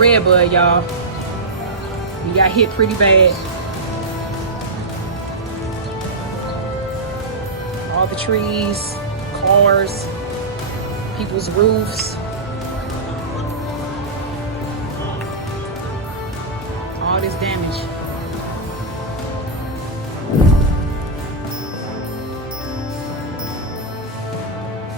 Redbud, y'all. We got hit pretty bad. All the trees, cars, people's roofs. All this damage.